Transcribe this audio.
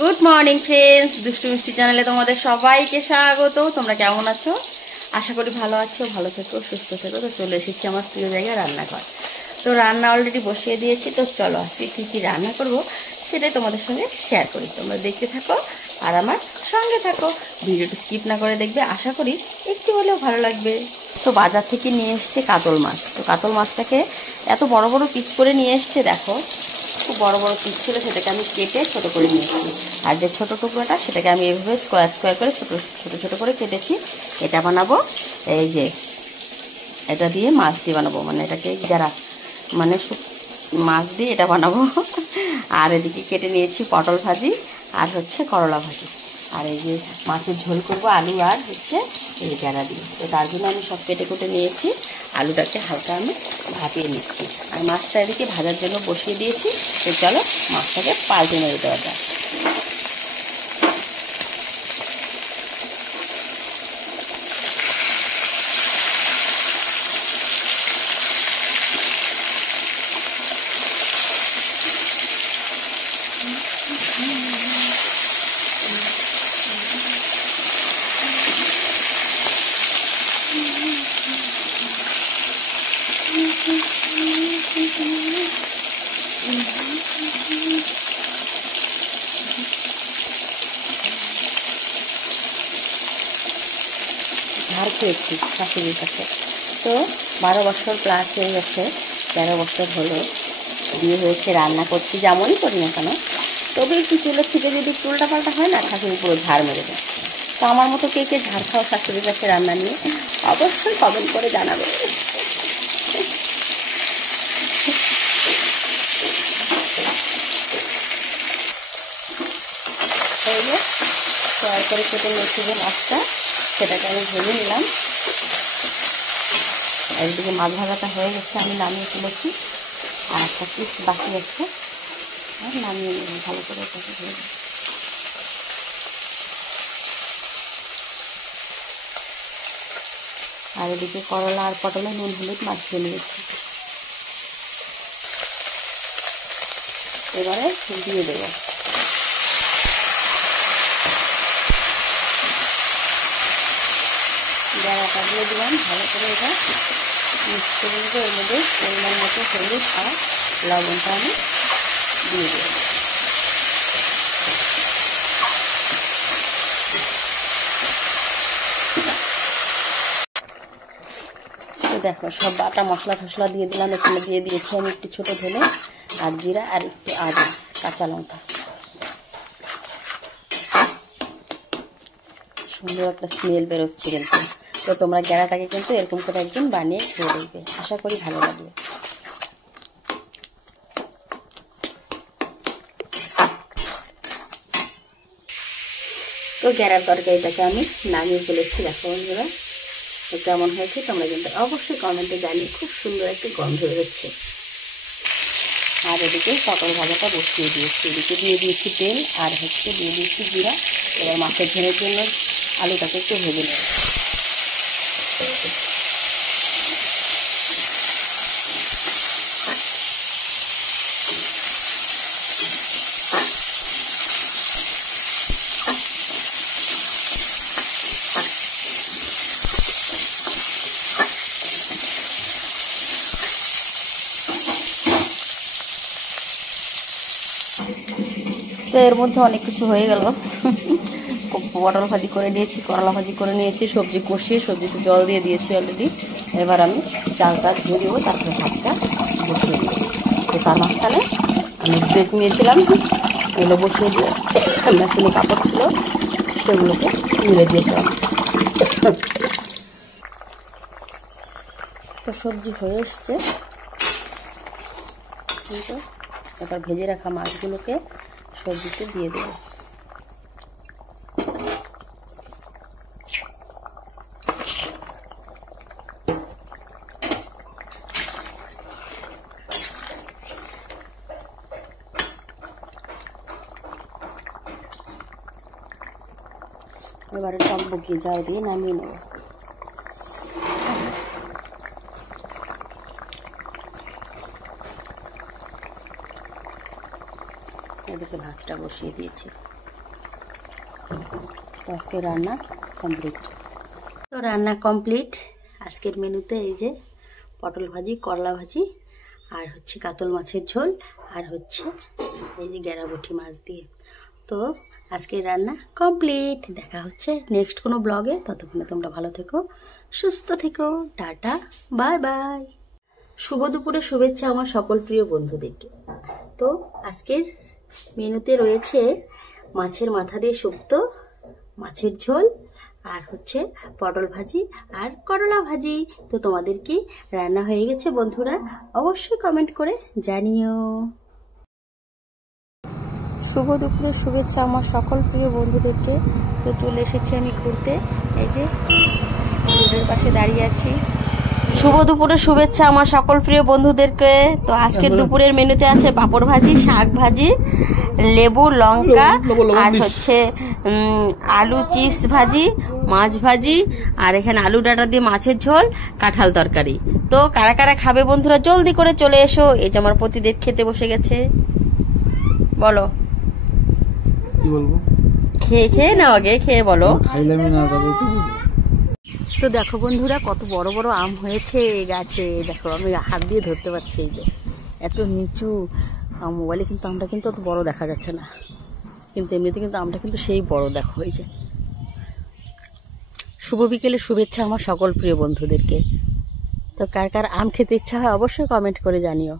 Good morning friends, দুষ্টু মিষ্টি চ্যানেলে তোমাদের সবাইকে স্বাগত। তোমরা কেমন আছো? আশা করি ভালো আছো, ভালো থেকো, সুস্থ থেকো। তো চলে এসেছি আমার প্রিয় জায়গায় রান্নাঘর। তো রান্না অলরেডি বসিয়ে দিয়েছি। তো চলো আজকে কী কী রান্না করব সেটাই তোমাদের সঙ্গে শেয়ার করি। তোমরা দেখতে থাকো আর আমার সঙ্গে থাকো, ভিডিওটি স্কিপ না করে দেখবে। আশা করি একটু হলেও ভালো লাগবে। তো বাজার থেকে নিয়ে এসছে কাতল মাছ। তো কাতল মাছটাকে এত বড় বড় পিস করে নিয়ে এসছে, দেখো খুব বড় বড় পিস ছিল, সেটাকে আমি কেটে ছোট করে নিয়েছি। আর যে ছোট টুকরোটা সেটাকে আমি এইভাবে স্কোয়ার স্কোয়ার করে ছোট ছোট ছোট করে কেটেছি। এটা বানাবো, এই যে এটা দিয়ে মাছ দিয়ে বানাবো, মানে এটাকে যারা মানে মাছ দিয়ে এটা বানাবো। আর এদিকে কেটে নিয়েছি পটল ভাজি আর হচ্ছে করলা ভাজি। আর এই যে মাছের ঝোল করবো আলু আর হচ্ছে এই যারা দিয়ে। তো তার জন্য আমি সব কেটে কুটে নিয়েছি। আলুটাকে হালকা আমি ভাপিয়ে নিচ্ছি আর মাছটা এদিকে ভাজার জন্য বসিয়ে দিয়েছি। তো চলো মাছটাকে পাল্টে মেরে দেওয়া যায়। ঝাড় খেয়েছি শাশুড়ির কাছে। তো 12 বছর প্লাস হয়ে গেছে, 13 বছর হলো বিয়ে হয়েছে। রান্না করছি যেমনই করি না কেন, তবে একটু চুলের থেকে যদি উল্টা পাল্টা হয় না, শাশুড়ি পুরো ঝাড় মেরে দেয়। তো আমার মতো কে কে ঝাড় খাওয়া শাশুড়ির কাছে রান্না নিয়ে অবশ্যই কমেন্ট করে জানাবে। এই যে তৈরি করে কেটে নিয়েছি যে মাছটা, সেটাকে আমি ভেজে নিলাম। একদিকে মাছ ভাজাটা হয়ে গেছে, আমি নামিয়ে তুলেছি। আর একটা পিস বাকি আছে, আর নামিয়ে নেব ভালো করে। ওটাকে ভেজে আর এদিকে করলা আর পটলে নুন হলুদ মাখিয়ে নিয়েছি। এবারে দিয়ে দেবো। জায়গাটা দিয়ে দিলাম ভালো করে। এটা মিক্স করে দেবো। এর মধ্যে পরিমাণ মতো হলুদ আর লবণটা আমি দিয়ে দেবো। তো দেখো সব বাটা মশলা টশলা দিয়ে দিলাম। এখানে দিয়ে দিয়েছি আমি একটু ছোটো ধনে আর জিরা আর একটু আদা কাঁচা লঙ্কা। সুন্দর একটা স্মেল বেরোচ্ছে কিন্তু। তো তোমরা গ্যারাটাকে কিন্তু এরকম করে একদিন বানিয়ে খেয়ে দেখবে, আশা করি ভালো লাগবে। তো গ্যারার তরকারিটাকে আমি নামিয়ে ফেলেছি। দেখো বন্ধুরা তো কেমন হয়েছে তোমরা কিন্তু অবশ্যই কমেন্টে জানিয়ে। খুব সুন্দর একটা গন্ধ বেরোচ্ছে। আর এদিকে পটল ভাজাটা বসিয়ে দিয়েছি। এদিকে দিয়ে দিয়েছি তেল আর হচ্ছে দিয়ে দিয়েছি জিরা। এবার মাছের ঝোলের জন্য আলুটাকে একটু ভেজে নেব। তো এর মধ্যে অনেক কিছু হয়ে গেল। পটল ভাজি করে নিয়েছি, করলা ভাজি করে নিয়েছি, সবজি কষিয়ে সবজিতে জল দিয়ে দিয়েছি অলরেডি। এবার আমি চালটা ধুয়ে দেবো, তারপরে ভাতটা বসিয়ে দেবো। তো তার মাঝখানে আমি ব্রেক নিয়েছিলাম, এগুলো বসিয়ে দিয়ে মেশিনে কাপড় ছিল সেগুলোকে মিলে দিয়েছিলাম। তো সবজি হয়ে এসছে, কিন্তু এবার ভেজে রাখা মাছগুলোকে সবজিতে দিয়ে দেবো। এবারে টক বকিয়ে জাল দিয়ে নামিয়ে নেব। এদিকে ভাতটা বসিয়ে দিয়েছি। তো আজকে রান্না কমপ্লিট। তো রান্না কমপ্লিট। আজকের মেনুতে এই যে পটল ভাজি, করলা ভাজি, আর হচ্ছে কাতল মাছের ঝোল, আর হচ্ছে এই যে গেরাবটি মাছ দিয়ে। তো আজকের রান্না কমপ্লিট। দেখা হচ্ছে নেক্সট কোনো ব্লগে। ততক্ষণে তোমরা ভালো থেকো, সুস্থ থেকো। Tata, bye bye. শুভ দুপুরে শুভেচ্ছা আমার সকল প্রিয় বন্ধুদেরকে। তো আজকের মেনুতে রয়েছে মাছের মাথা দিয়ে শুক্তো, মাছের ঝোল, আর হচ্ছে পটল ভাজি আর করলা ভাজি। তো তোমাদের কি রান্না হয়ে গেছে বন্ধুরা? অবশ্যই কমেন্ট করে জানিও। শুভ দুপুরের শুভেচ্ছা আমার সকল প্রিয় বন্ধুদেরকে। তো চলে এসেছি আমি ঘুরতে, এই যে রোডের পাশে দাঁড়িয়ে আছি। শুভ দুপুরের শুভেচ্ছা আমার সকল প্রিয় বন্ধুদেরকে। তো আজকের দুপুরের মেনুতে আছে পাঁপড় ভাজি, শাক ভাজি, লেবু, লঙ্কা, আর হচ্ছে আলু চিপস ভাজি, মাছ ভাজি, আর এখানে আলু ডাঁটা দিয়ে মাছের ঝোল, কাঁঠাল তরকারি। তো কারা কারা খাবে বন্ধুরা জলদি করে চলে এসো। এই যে আমার পতিদেব খেতে বসে গেছে। বলো কি বলবো? খেয়ে খেয়ে নাও, আগে খেয়ে বলো। খাইলামই না দাদা। তো দেখো বন্ধুরা কত বড় বড় আম হয়েছে গাছে। দেখো আমি হাত দিয়ে ধরতে পারছি, এই যে এত নিচু। মোবাইলে কিন্তু আমটা কিন্তু অত বড় দেখা যাচ্ছে না, কিন্তু এমনিতে কিন্তু আমটা কিন্তু সেই বড়। দেখো এই যে। শুভ বিকেলে শুভেচ্ছা আমার সকল প্রিয় বন্ধুদেরকে। তো কার কার আম খেতে ইচ্ছা হয় অবশ্যই কমেন্ট করে জানিও।